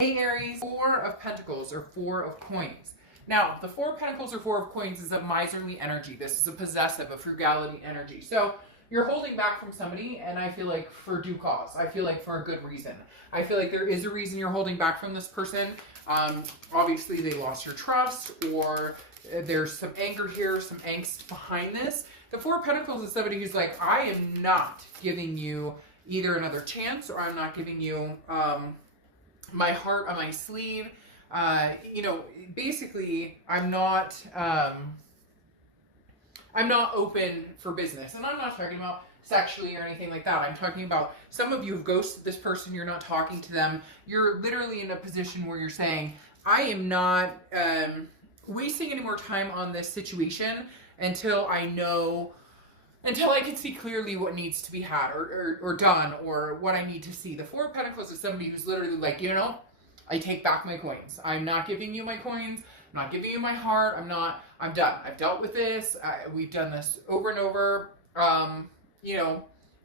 Hey Aries, Four of Pentacles or Four of Coins. Now, the Four of Pentacles or Four of Coins is a miserly energy. This is a possessive, a frugality energy. So you're holding back from somebody, and I feel like for due cause. I feel like for a good reason. I feel like there is a reason you're holding back from this person. Obviously, they lost your trust, or there's some anger here, some angst behind this. The Four of Pentacles is somebody who's like, I am not giving you either another chance, or I'm not giving you my heart on my sleeve. Basically, I'm not open for business. And I'm not talking about sexually or anything like that. I'm talking about some of you have ghosted this person. You're not talking to them. You're literally in a position where you're saying, I am not wasting any more time on this situation until I can see clearly what needs to be had or done, or what I need to see. The Four of Pentacles is somebody who's literally like, I take back my coins. I'm not giving you my coins. I'm not giving you my heart. I'm done. I've dealt with this. We've done this over and over.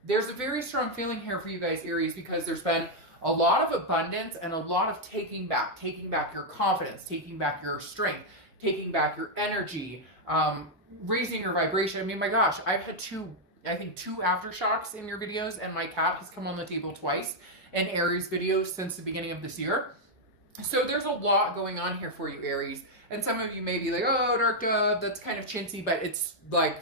There's a very strong feeling here for you guys, Aries, because there's been a lot of abundance and a lot of taking back your confidence, taking back your strength, taking back your energy, raising your vibration. I mean, my gosh, I've had two aftershocks in your videos, and my cat has come on the table twice in Aries videos since the beginning of this year. So there's a lot going on here for you, Aries. And some of you may be like, oh, dark dove, that's kind of chintzy, but it's like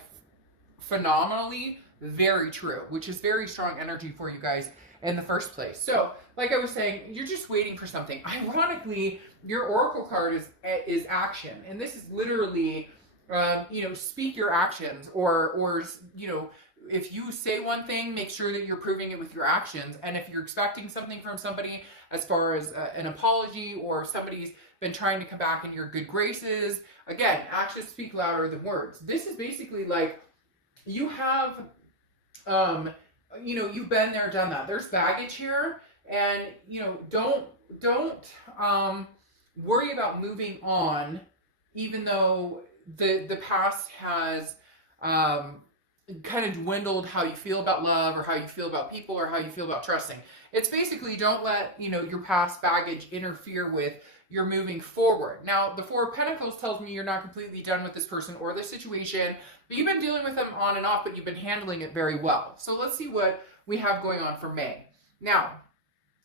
phenomenally very true, which is very strong energy for you guys in the first place. So, like I was saying, you're just waiting for something. Ironically, your oracle card is action. And this is literally, speak your actions, or if you say one thing, make sure that you're proving it with your actions. And if you're expecting something from somebody, as far as an apology, or somebody's been trying to come back in your good graces, again, actions speak louder than words. This is basically like you have, you've been there, done that. There's baggage here, and don't worry about moving on, even though the past has kind of dwindled how you feel about love, or how you feel about people, or how you feel about trusting. It's basically, don't let your past baggage interfere with your moving forward. Now, the Four of Pentacles tells me you're not completely done with this person or this situation, but you've been dealing with them on and off, but you've been handling it very well. So let's see what we have going on for May. Now,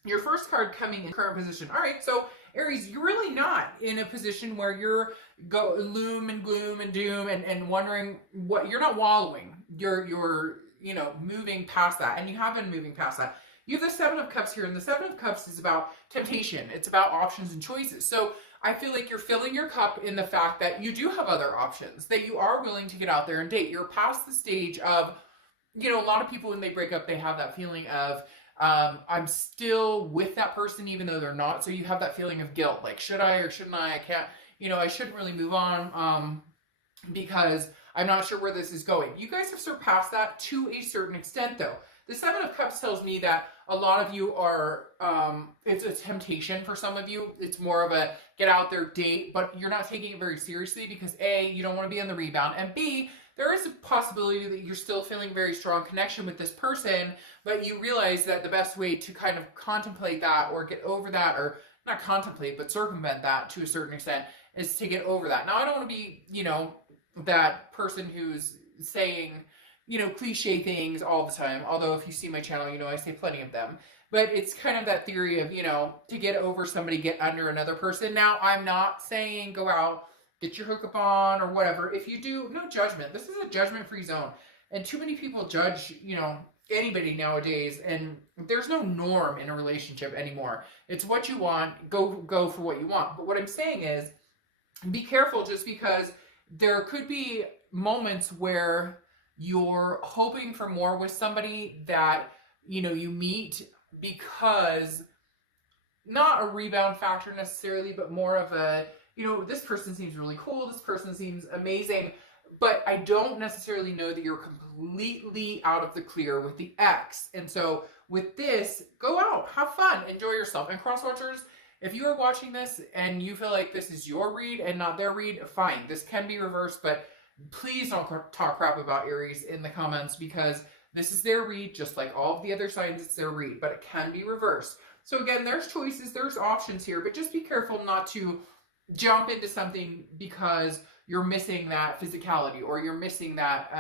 your first card coming in current position. All right, so Aries, you're really not in a position where you're loom and gloom and doom and wondering what. You're not wallowing. You're moving past that, and you have been moving past that. You have the Seven of Cups here, and the Seven of Cups is about temptation. It's about options and choices. So I feel like you're filling your cup in the fact that you do have other options, that you are willing to get out there and date. You're past the stage of, a lot of people when they break up, they have that feeling of, I'm still with that person even though they're not. So you have that feeling of guilt, like, should I or shouldn't I? I can't, I shouldn't really move on because I'm not sure where this is going. You guys have surpassed that to a certain extent, though. The Seven of Cups tells me that a lot of you are, it's a temptation for some of you. It's more of a get out there, date, but you're not taking it very seriously because A, you don't want to be on the rebound, and B, there is a possibility that you're still feeling very strong connection with this person, but you realize that the best way to kind of contemplate that, or get over that, or not contemplate, but circumvent that to a certain extent, is to get over that. Now, I don't want to be, that person who's saying, cliche things all the time. Although if you see my channel, I say plenty of them. But it's kind of that theory of, to get over somebody, get under another person. Now, I'm not saying go out, get your hookup on, or whatever. If you do, no judgment. This is a judgment-free zone. And too many people judge, anybody nowadays. And there's no norm in a relationship anymore. It's what you want. Go for what you want. But what I'm saying is, be careful, just because there could be moments where you're hoping for more with somebody that, you meet because not a rebound factor necessarily, but more of a, this person seems really cool. This person seems amazing, but I don't necessarily know that you're completely out of the clear with the ex. And so with this, go out, have fun, enjoy yourself. And cross watchers, if you are watching this and you feel like this is your read and not their read, fine. This can be reversed, but please don't talk crap about Aries in the comments, because this is their read, just like all of the other signs, it's their read, but it can be reversed. So again, there's choices, there's options here, but just be careful not to jump into something because you're missing that physicality or you're missing that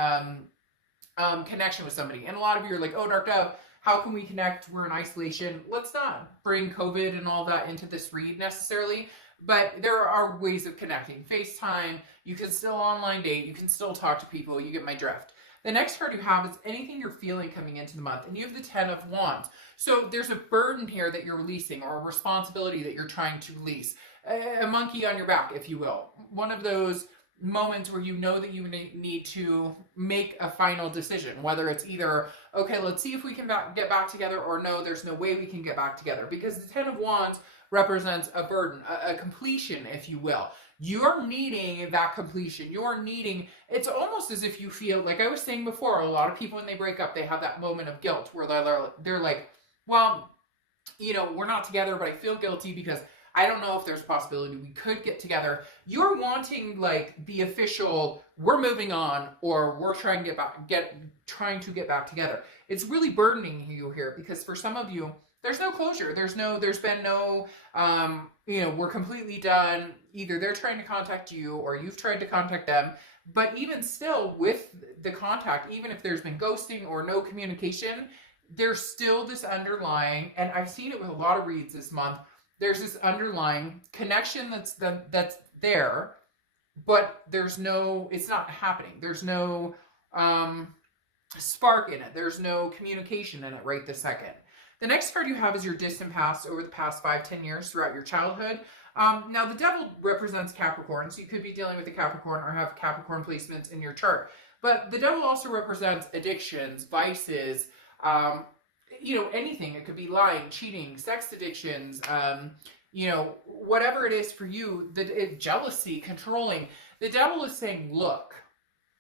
connection with somebody. And a lot of you are like, oh, Dark Dove, how can we connect? We're in isolation. Let's not bring COVID and all that into this read necessarily, but there are ways of connecting. FaceTime, you can still online date, you can still talk to people, you get my drift. The next card you have is anything you're feeling coming into the month, and you have the 10 of Wands. So there's a burden here that you're releasing, or a responsibility that you're trying to release. A monkey on your back, if you will. One of those moments where you know that you need to make a final decision, whether it's either, okay, let's see if we can get back together, or no, there's no way we can get back together, because the 10 of Wands represents a burden, a completion, if you will. You're needing that completion. You're needing, it's almost as if you feel, like I was saying before, a lot of people when they break up, they have that moment of guilt where they're like, well, you know, we're not together, but I feel guilty because I don't know if there's a possibility we could get together. You're wanting like the official, we're moving on, or we're trying to get back together. It's really burdening you here, because for some of you, there's no closure. There's been no, you know, we're completely done. Either they're trying to contact you or you've tried to contact them. But even still, with the contact, even if there's been ghosting or no communication, there's still this underlying, and I've seen it with a lot of reads this month, there's this underlying connection that's there, but there's no, it's not happening. There's no spark in it. There's no communication in it right this second. The next card you have is your distant past over the past 5-10 years throughout your childhood. Now, the devil represents Capricorn, so you could be dealing with a Capricorn or have Capricorn placements in your chart. But the devil also represents addictions, vices, you know, anything. It could be lying, cheating, sex addictions, you know, whatever it is for you, jealousy, controlling. The devil is saying, look,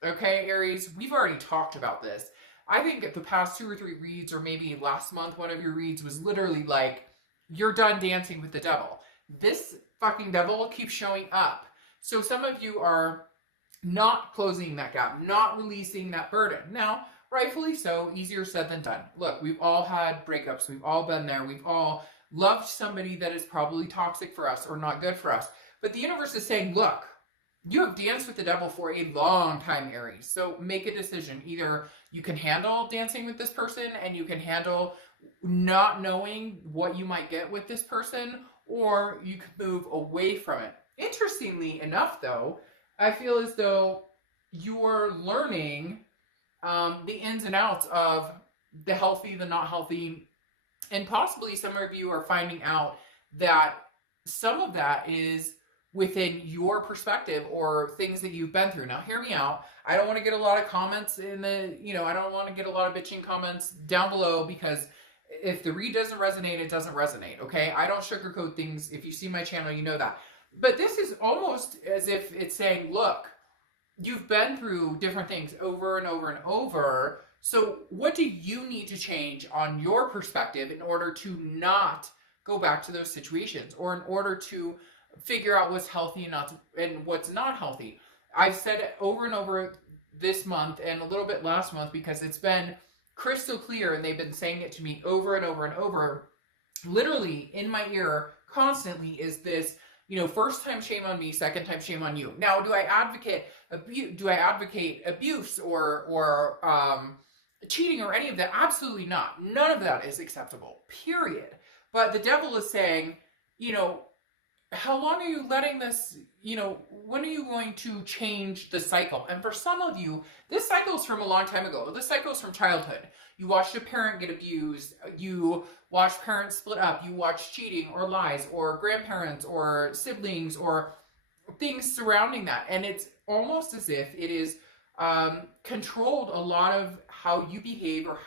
okay, Aries, we've already talked about this. I think the past 2 or 3 reads, or maybe last month, one of your reads was literally like, you're done dancing with the devil. This fucking devil keeps showing up. So some of you are not closing that gap, not releasing that burden. Now, rightfully so, easier said than done. Look, we've all had breakups. We've all been there. We've all loved somebody that is probably toxic for us or not good for us. But the universe is saying, look, you have danced with the devil for a long time, Aries. So make a decision. Either you can handle dancing with this person and you can handle not knowing what you might get with this person, or you could move away from it. Interestingly enough, though, I feel as though you're learning the ins and outs of the healthy, the not healthy, and possibly some of you are finding out that some of that is within your perspective or things that you've been through. Now, hear me out. I don't want to get a lot of comments in the, you know, I don't want to get a lot of bitching comments down below, because if the read doesn't resonate, it doesn't resonate, okay? I don't sugarcoat things. If you see my channel, you know that. But this is almost as if it's saying, look, you've been through different things over and over and over. So what do you need to change on your perspective in order to not go back to those situations, or in order to figure out what's healthy and what's not healthy? I've said it over and over this month and a little bit last month, because it's been crystal clear, and they've been saying it to me over and over and over, literally in my ear constantly, is this, you know, first time shame on me, second time shame on you. Now, do I advocate abuse or cheating or any of that? Absolutely not. None of that is acceptable, period. But the devil is saying, you know, how long are you letting this, you know, when are you going to change the cycle? And for some of you, this cycle is from a long time ago. This cycle is from childhood. You watched a parent get abused. You watched parents split up. You watched cheating or lies or grandparents or siblings or things surrounding that. And it's almost as if it is controlled a lot of how you behave, or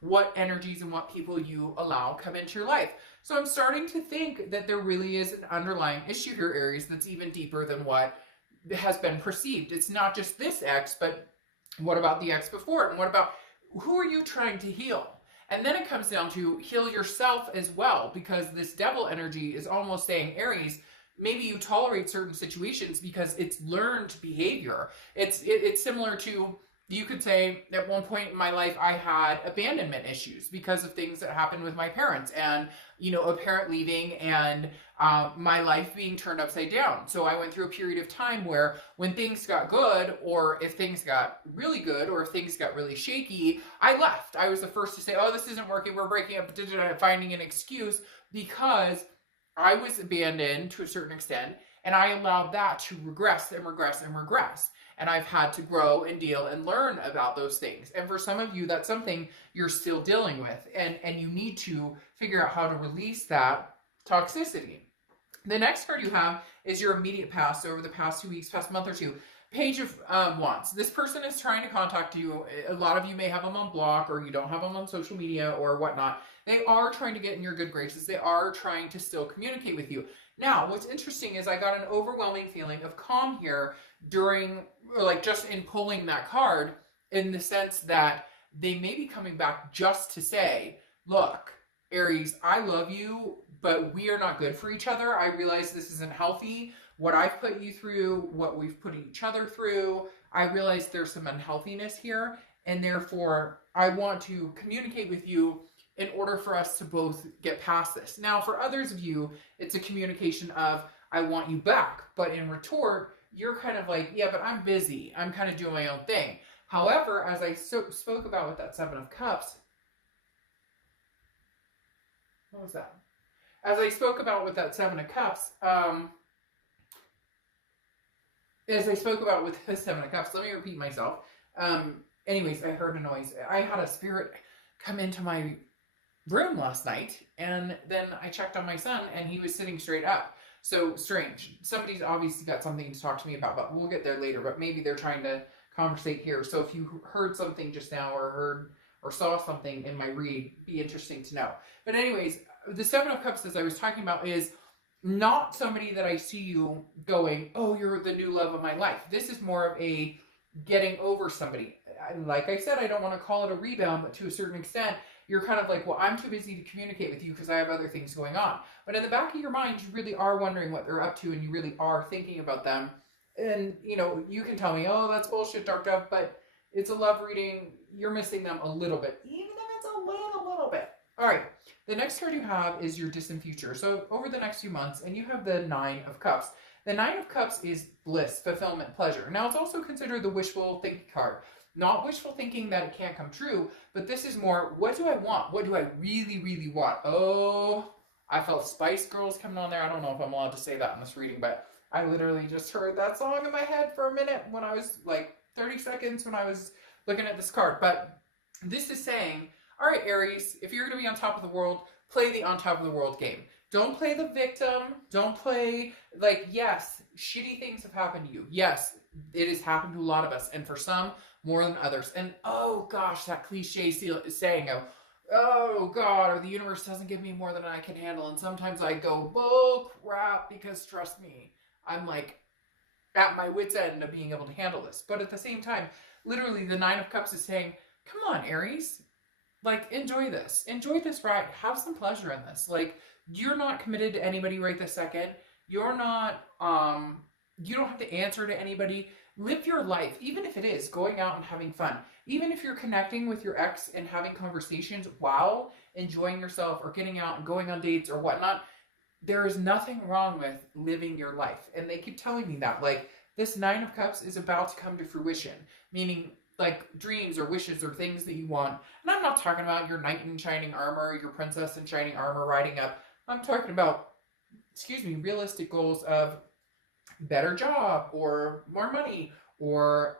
what energies and what people you allow come into your life. So I'm starting to think that there really is an underlying issue here, Aries, that's even deeper than what has been perceived. It's not just this ex, but what about the ex before it? And what about, who are you trying to heal? And then it comes down to heal yourself as well, because this devil energy is almost saying, Aries, maybe you tolerate certain situations because it's learned behavior. It's similar to You could say at one point in my life, I had abandonment issues because of things that happened with my parents and, a parent leaving and my life being turned upside down. So I went through a period of time where when things got good, or if things got really good, or if things got really shaky, I left. I was the first to say, oh, this isn't working, we're breaking up, finding an excuse, because I was abandoned to a certain extent, and I allowed that to regress and regress and regress. And I've had to grow and deal and learn about those things. And for some of you, that's something you're still dealing with. And you need to figure out how to release that toxicity. The next card you have is your immediate past, over the past 2 weeks, past month or two. Page of Wands. This person is trying to contact you. A lot of you may have them on block, or you don't have them on social media or whatnot. They are trying to get in your good graces. They are trying to still communicate with you. Now, what's interesting is I got an overwhelming feeling of calm here during, like, just in pulling that card, in the sense that they may be coming back just to say, look, Aries, I love you, but we are not good for each other. I realize this isn't healthy. What I've put you through, what we've put each other through, I realize there's some unhealthiness here, and therefore I want to communicate with you in order for us to both get past this. Now, for others of you, it's a communication of, I want you back. But in retort, you're kind of like, yeah, but I'm busy. I'm kind of doing my own thing. However, as I spoke about with that Seven of Cups, what was that? As I spoke about with that Seven of Cups, let me repeat myself. Anyways, I heard a noise. I had a spirit come into my room last night, and then I checked on my son, and he was sitting straight up. So strange. Somebody's obviously got something to talk to me about, but we'll get there later. But maybe they're trying to conversate here. So if you heard something just now, or heard or saw something in my read, be interesting to know. But anyways, the Seven of Cups, as I was talking about, is not somebody that I see you going, oh, you're the new love of my life. This is more of a getting over somebody. Like I said, I don't want to call it a rebound, but to a certain extent, you're kind of like, well, I'm too busy to communicate with you because I have other things going on. But in the back of your mind, you really are wondering what they're up to, and you really are thinking about them. And, you can tell me, oh, that's bullshit, Dark Dove, but it's a love reading. You're missing them a little bit, even if it's a little bit. All right. The next card you have is your distant future. So over the next few months, and you have the Nine of Cups. The Nine of Cups is bliss, fulfillment, pleasure. Now, it's also considered the wishful thinking card. Not wishful thinking that it can't come true, but this is more, what do I want? What do I really, really want? Oh, I felt Spice Girls coming on there. I don't know if I'm allowed to say that in this reading, but I literally just heard that song in my head for a minute when I was, 30 seconds when I was looking at this card. But this is saying, all right, Aries, if you're going to be on top of the world, play the on top of the world game. Don't play the victim. Don't play, yes, shitty things have happened to you. Yes, it has happened to a lot of us, and for some, more than others. And oh gosh, that cliche saying of, oh God, or the universe doesn't give me more than I can handle. And sometimes I go, bull crap, because trust me, I'm at my wit's end of being able to handle this. But at the same time, literally the Nine of Cups is saying, come on, Aries, enjoy this. Enjoy this ride. Have some pleasure in this. You're not committed to anybody right this second. You're not, you don't have to answer to anybody. Live your life, even if it is going out and having fun. Even if you're connecting with your ex and having conversations while enjoying yourself, or getting out and going on dates or whatnot, there is nothing wrong with living your life. And they keep telling me that, this Nine of Cups is about to come to fruition, meaning dreams or wishes or things that you want. And I'm not talking about your knight in shining armor, your princess in shining armor riding up. I'm talking about, realistic goals of better job, or more money, or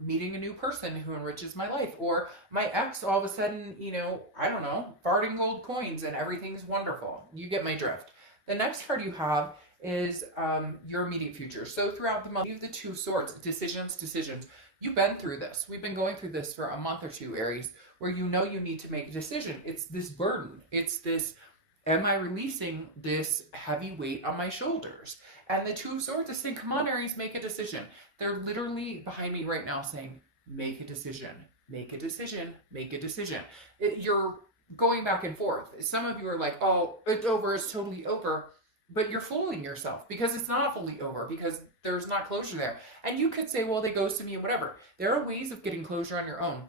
meeting a new person who enriches my life, or my ex all of a sudden, I don't know, farting gold coins and everything's wonderful. You get my drift. The next card you have is your immediate future. So throughout the month, you have the Two of Swords, decisions. You've been through this. We've been going through this for a month or two, Aries, where you need to make a decision. It's this burden. It's this, am I releasing this heavy weight on my shoulders? And the Two of Swords is saying, come on, Aries, make a decision. They're literally behind me right now saying, make a decision, make a decision, make a decision. You're going back and forth. Some of you are like, oh, it's over, it's totally over. but you're fooling yourself because it's not fully over, because there's not closure there. And you could say, well, they ghosted me or whatever. There are ways of getting closure on your own.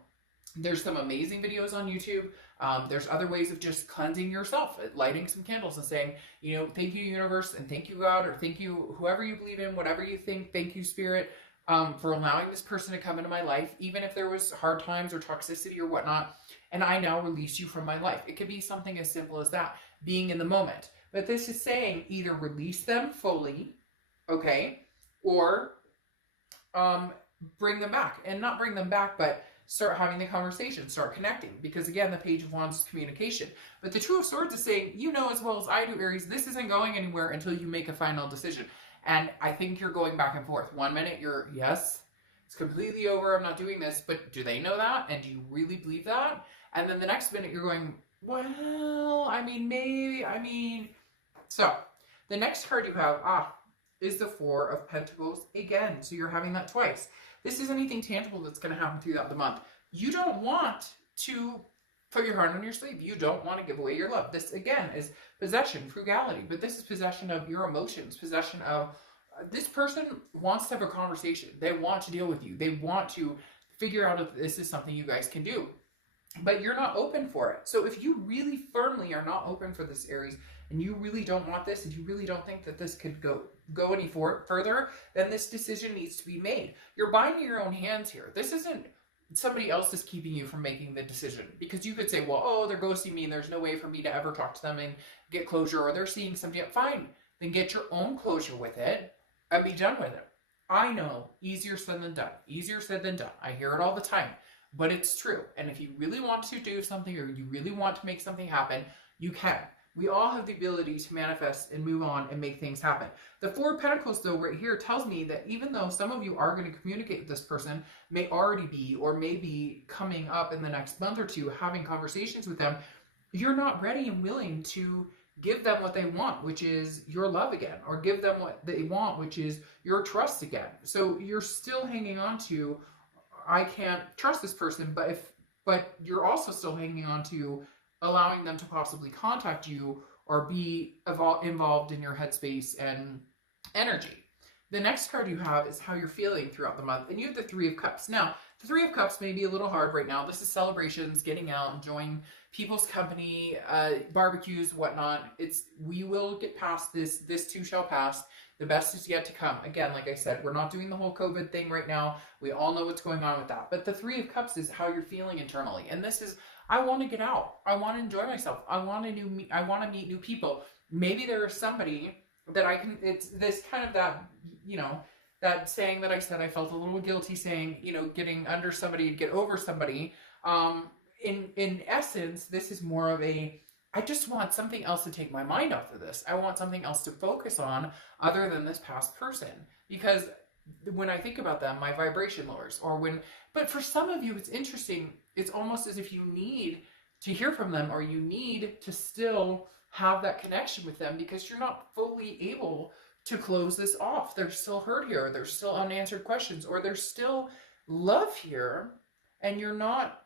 There's some amazing videos on YouTube. There's other ways of just cleansing yourself, lighting some candles and saying, you know, thank you, universe, and thank you, God, or thank you, whoever you believe in, whatever you think, thank you, spirit, for allowing this person to come into my life, even if there was hard times or toxicity or whatnot, and I now release you from my life. It could be something as simple as that, being in the moment. But this is saying either release them fully, okay, or bring them back. And not bring them back, but start having the conversation, start connecting. Because again, the Page of Wands is communication. But the Two of Swords is saying, you know as well as I do, Aries, this isn't going anywhere until you make a final decision. And I think you're going back and forth. 1 minute you're, yes, it's completely over, I'm not doing this. But do they know that? And do you really believe that? And then the next minute you're going, well, I mean, maybe, I mean. So the next card you have, is the Four of Pentacles again. So you're having that twice. This is anything tangible that's going to happen throughout the month. You don't want to put your heart on your sleeve. You don't want to give away your love. This, again, is possession, frugality. But this is possession of your emotions, possession of this person wants to have a conversation. They want to deal with you. They want to figure out if this is something you guys can do. But you're not open for it. So if you really firmly are not open for this, Aries, and you really don't want this, and you really don't think that this could go any further, then this decision needs to be made. You're binding your own hands here. This isn't somebody else is keeping you from making the decision. Because you could say, well, oh, they're ghosting me and there's no way for me to ever talk to them and get closure, or they're seeing somebody else. Fine. Then get your own closure with it and be done with it. I know, easier said than done. Easier said than done. I hear it all the time. But it's true. And if you really want to do something, or you really want to make something happen, you can. We all have the ability to manifest and move on and make things happen. The Four of Pentacles, though, right here tells me that even though some of you are going to communicate with this person, may already be, or may be coming up in the next month or two, having conversations with them, you're not ready and willing to give them what they want, which is your love again, or give them what they want, which is your trust again. So you're still hanging on to, I can't trust this person, but you're also still hanging on to allowing them to possibly contact you or be involved in your headspace and energy. The next card you have is how you're feeling throughout the month, and you have the Three of Cups. Now, the Three of Cups may be a little hard right now. This is celebrations, getting out, enjoying people's company, barbecues, whatnot. We will get past this. This too shall pass. The best is yet to come. Again, like I said, we're not doing the whole COVID thing right now. We all know what's going on with that. But the Three of Cups is how you're feeling internally. And this is, I want to get out. I want to enjoy myself. I want to meet new people. Maybe there is somebody that I can, it's this kind of that, you know, that saying that I said, I felt a little guilty saying, you know, getting under somebody to get over somebody. In essence, this is more of a, I just want something else to take my mind off of this. I want something else to focus on other than this past person. Because when I think about them, my vibration lowers. But for some of you, it's interesting. It's almost as if you need to hear from them, or you need to still have that connection with them, because you're not fully able to close this off. There's still hurt here. There's still unanswered questions, or there's still love here, and you're not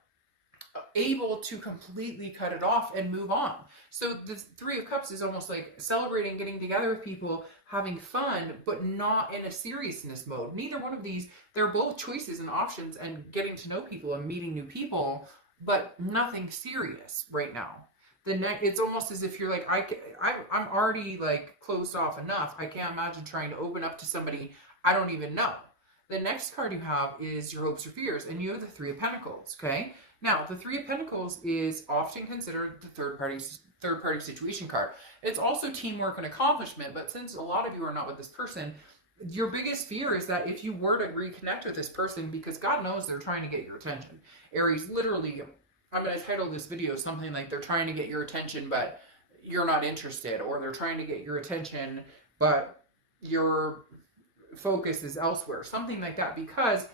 able to completely cut it off and move on. So the Three of Cups is almost like celebrating, getting together with people, having fun, but not in a seriousness mode. Neither one of these, they're both choices and options, and getting to know people and meeting new people, but nothing serious right now. It's almost as if you're like, I'm already like closed off enough. I can't imagine trying to open up to somebody I don't even know. The next card you have is your hopes or fears, and you have the Three of Pentacles, okay? Now, the Three of Pentacles is often considered the third party situation card. It's also teamwork and accomplishment, but since a lot of you are not with this person, your biggest fear is that if you were to reconnect with this person, because God knows they're trying to get your attention. Aries, literally, I'm going to title this video something like they're trying to get your attention, but you're not interested, or they're trying to get your attention, but your focus is elsewhere, something like that, because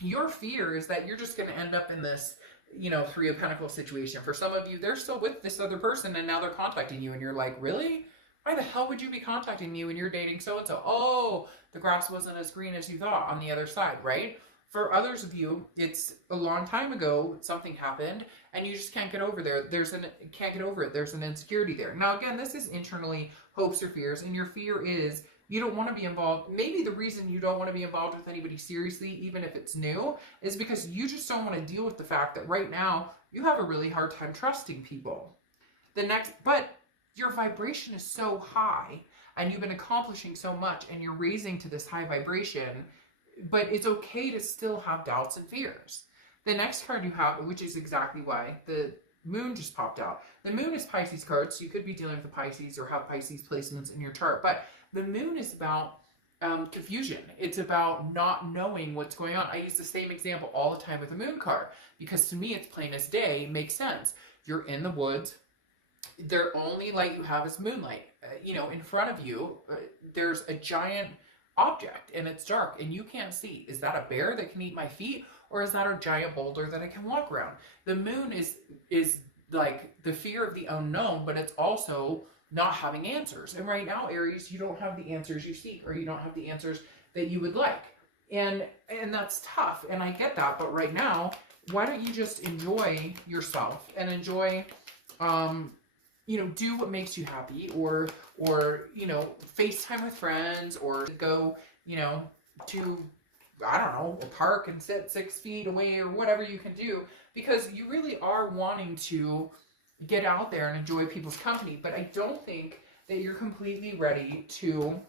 your fear is that you're just going to end up in this, you know, Three of Pentacles situation. For some of you, they're still with this other person, and now they're contacting you, and you're like, really? Why the hell would you be contacting me when you're dating so-and-so? Oh, the grass wasn't as green as you thought on the other side, right? For others of you, it's a long time ago, something happened, and you just can't get over there. Can't get over it. There's an insecurity there. Now, again, this is internally hopes or fears. And your fear is you don't want to be involved. Maybe the reason you don't want to be involved with anybody seriously, even if it's new, is because you just don't want to deal with the fact that right now you have a really hard time trusting people. But your vibration is so high and you've been accomplishing so much and you're raising to this high vibration, but it's okay to still have doubts and fears. The next card you have, which is exactly why the moon just popped out. The moon is Pisces card, so you could be dealing with a Pisces or have Pisces placements in your chart, but the moon is about confusion. It's about not knowing what's going on. I use the same example all the time with the moon card because to me it's plain as day, makes sense. You're in the woods. The only light you have is moonlight. In front of you, there's a giant object and it's dark and you can't see. Is that a bear that can eat my feet? Or is that a giant boulder that I can walk around? The moon is like the fear of the unknown, but it's also not having answers. And right now, Aries, you don't have the answers you seek, or you don't have the answers that you would like. And that's tough, and I get that. But right now, why don't you just enjoy yourself and enjoy, do what makes you happy, or FaceTime with friends, or go, to, I don't know, a park and sit 6 feet away or whatever you can do, because you really are wanting to get out there and enjoy people's company. But I don't think that you're completely ready to,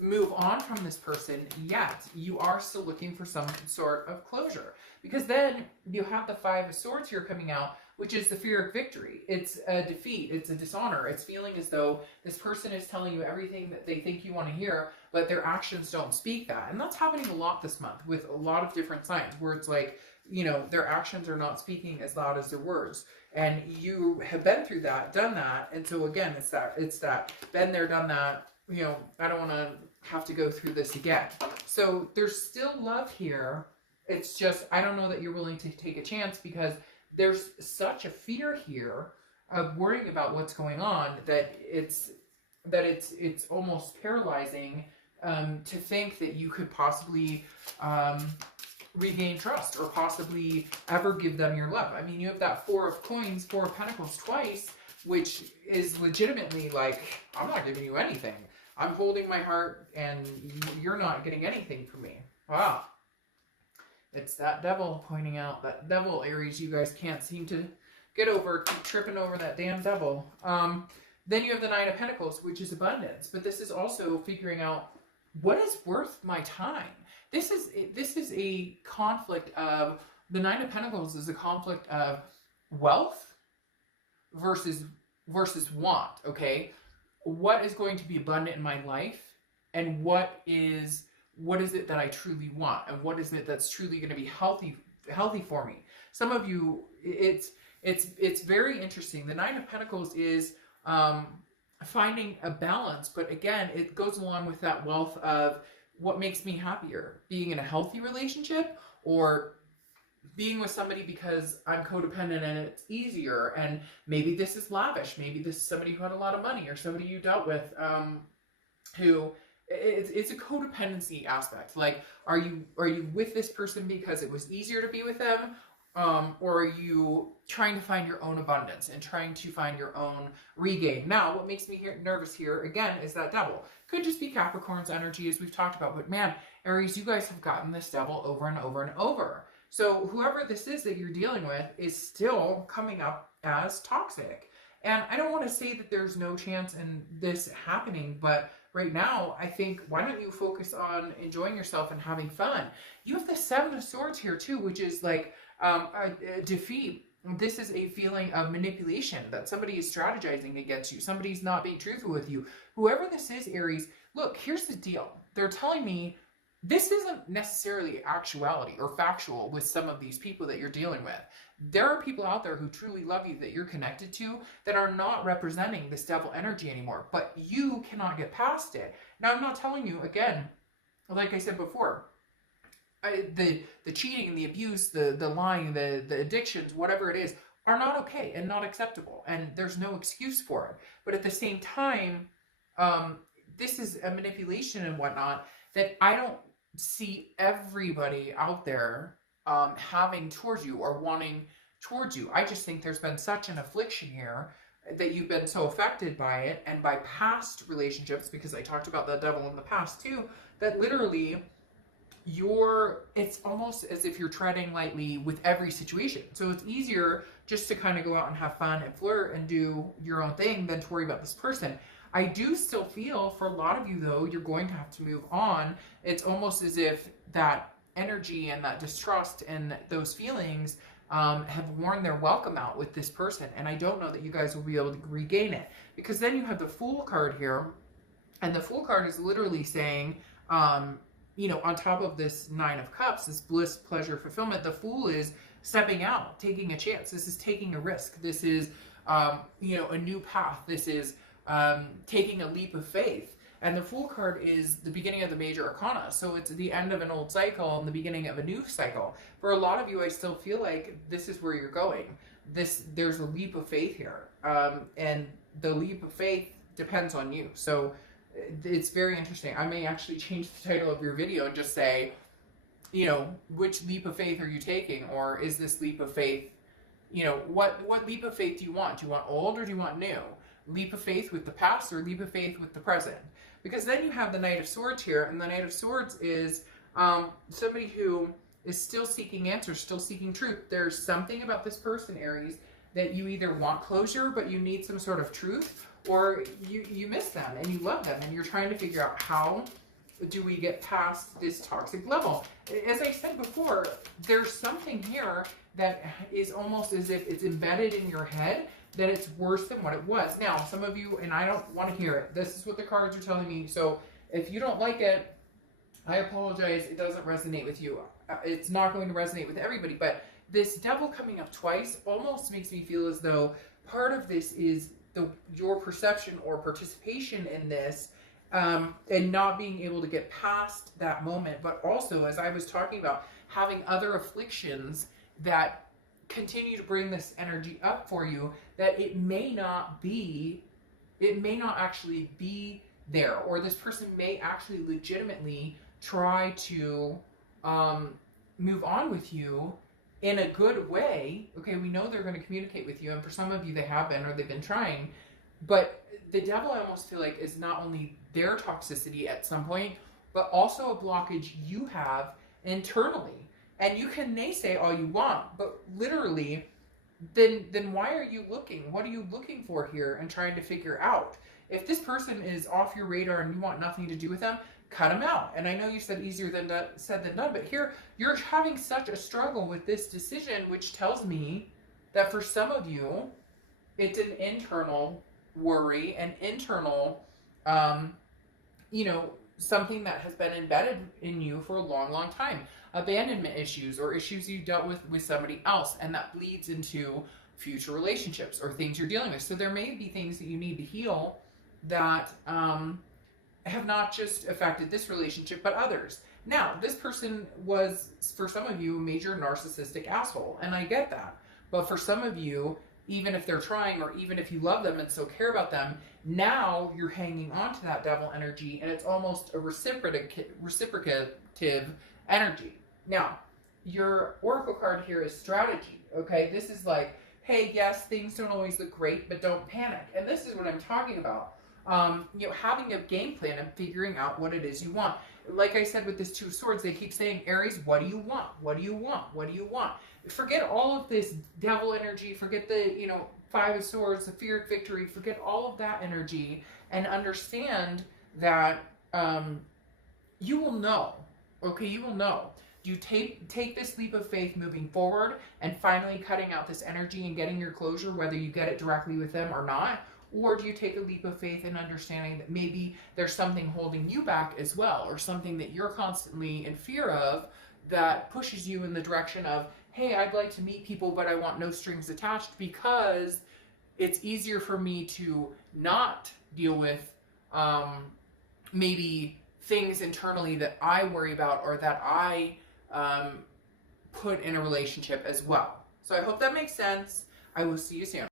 move on from this person yet. You are still looking for some sort of closure, because then you have the Five of Swords here coming out, which is the fear of victory. It's a defeat. It's a dishonor. It's feeling as though this person is telling you everything that they think you want to hear, but their actions don't speak that. And that's happening a lot this month with a lot of different signs, where it's like, their actions are not speaking as loud as their words. And you have been through that, done that. And so again, it's that been there, done that. I don't want to have to go through this again. So there's still love here. It's just, I don't know that you're willing to take a chance, because there's such a fear here of worrying about what's going on that it's almost paralyzing to think that you could possibly regain trust or possibly ever give them your love. I mean, you have that Four of Coins, Four of Pentacles twice, which is legitimately like, I'm not giving you anything. I'm holding my heart and you're not getting anything from me. Wow. It's that devil pointing out. That devil, Aries, you guys can't seem to get over. Keep tripping over that damn devil. Then you have the Nine of Pentacles, which is abundance. But this is also figuring out what is worth my time. This is a conflict of, the Nine of Pentacles is a conflict of wealth versus want, okay? What is going to be abundant in my life, and what is it that I truly want, and what is it that's truly going to be healthy for me? Some of you, it's very interesting. The Nine of Pentacles is finding a balance, but again, it goes along with that wealth of what makes me happier, being in a healthy relationship, or being with somebody because I'm codependent and it's easier. And maybe this is lavish. Maybe this is somebody who had a lot of money, or somebody you dealt with who it's a codependency aspect. Like, are you with this person because it was easier to be with them? Or are you trying to find your own abundance and trying to find your own regain? Now, what makes me nervous here, again, is that devil. Could just be Capricorn's energy, as we've talked about. But man, Aries, you guys have gotten this devil over and over and over. So whoever this is that you're dealing with is still coming up as toxic. And I don't want to say that there's no chance in this happening, but right now, I think, why don't you focus on enjoying yourself and having fun? You have the Seven of Swords here too, which is like a defeat. This is a feeling of manipulation, that somebody is strategizing against you. Somebody's not being truthful with you. Whoever this is, Aries, look, here's the deal. They're telling me this isn't necessarily actuality or factual with some of these people that you're dealing with. There are people out there who truly love you, that you're connected to, that are not representing this devil energy anymore, but you cannot get past it. Now, I'm not telling you, again, like I said before, the cheating and the abuse, the lying, the addictions, whatever it is, are not okay and not acceptable, and there's no excuse for it. But at the same time, this is a manipulation and whatnot that I don't see everybody out there having towards you, or wanting towards you. I just think there's been such an affliction here that you've been so affected by it and by past relationships, because I talked about the devil in the past too, that literally it's almost as if you're treading lightly with every situation. So it's easier just to kind of go out and have fun and flirt and do your own thing than to worry about this person. I do still feel for a lot of you though, you're going to have to move on. It's almost as if that energy and that distrust and those feelings have worn their welcome out with this person. And I don't know that you guys will be able to regain it, because then you have the Fool card here, and the Fool card is literally saying, you know, on top of this Nine of Cups, this bliss, pleasure, fulfillment, the Fool is stepping out, taking a chance. This is taking a risk. This is, you know, a new path. This is taking a leap of faith. And the Fool card is the beginning of the major arcana. So it's the end of an old cycle and the beginning of a new cycle. For a lot of you, I still feel like this is where you're going. There's a leap of faith here. And the leap of faith depends on you. So it's very interesting. I may actually change the title of your video and just say, you know, which leap of faith are you taking? Or is this leap of faith, you know, what leap of faith do you want? Do you want old or do you want new? Leap of faith with the past or leap of faith with the present? Because then you have the Knight of Swords here, and the Knight of Swords is somebody who is still seeking answers, still seeking truth. There's something about this person, Aries, that you either want closure, but you need some sort of truth, or you miss them and you love them, and you're trying to figure out how do we get past this toxic level. As I said before, there's something here that is almost as if it's embedded in your head that it's worse than what it was. Now, some of you, and I don't want to hear it, this is what the cards are telling me, so if you don't like it, I apologize, it doesn't resonate with you. It's not going to resonate with everybody, but this devil coming up twice almost makes me feel as though part of this is your perception or participation in this, and not being able to get past that moment, but also, as I was talking about, having other afflictions that continue to bring this energy up for you, that it may not actually be there, or this person may actually legitimately try to move on with you in a good way. Okay, we know they're going to communicate with you, and for some of you they have been, or they've been trying, but the devil, I almost feel like, is not only their toxicity at some point, but also a blockage you have internally. And you can naysay all you want, but literally, then why are you looking? What are you looking for here and trying to figure out? If this person is off your radar and you want nothing to do with them, cut them out. And I know you said easier said than done, but here you're having such a struggle with this decision, which tells me that for some of you, it's an internal worry, an internal, you know, something that has been embedded in you for a long, long time. Abandonment issues, or issues you dealt with somebody else, and that bleeds into future relationships or things you're dealing with. So there may be things that you need to heal that have not just affected this relationship, but others. Now, this person was, for some of you, a major narcissistic asshole, and I get that. But for some of you, even if they're trying, or even if you love them and so care about them, now you're hanging on to that devil energy, and it's almost a reciprocative energy. Now, your oracle card here is strategy, okay? This is like, hey, yes, things don't always look great, but don't panic. And this is what I'm talking about. You know, having a game plan and figuring out what it is you want. Like I said with this Two of Swords, they keep saying, Aries, what do you want? What do you want? What do you want? Forget all of this devil energy. Forget the, you know, Five of Swords, the fear of victory. Forget all of that energy and understand that you will know, okay? You will know. Do you take this leap of faith moving forward and finally cutting out this energy and getting your closure, whether you get it directly with them or not? Or do you take a leap of faith in understanding that maybe there's something holding you back as well, or something that you're constantly in fear of that pushes you in the direction of, hey, I'd like to meet people, but I want no strings attached, because it's easier for me to not deal with maybe things internally that I worry about or that I put in a relationship as well. So I hope that makes sense. I will see you soon.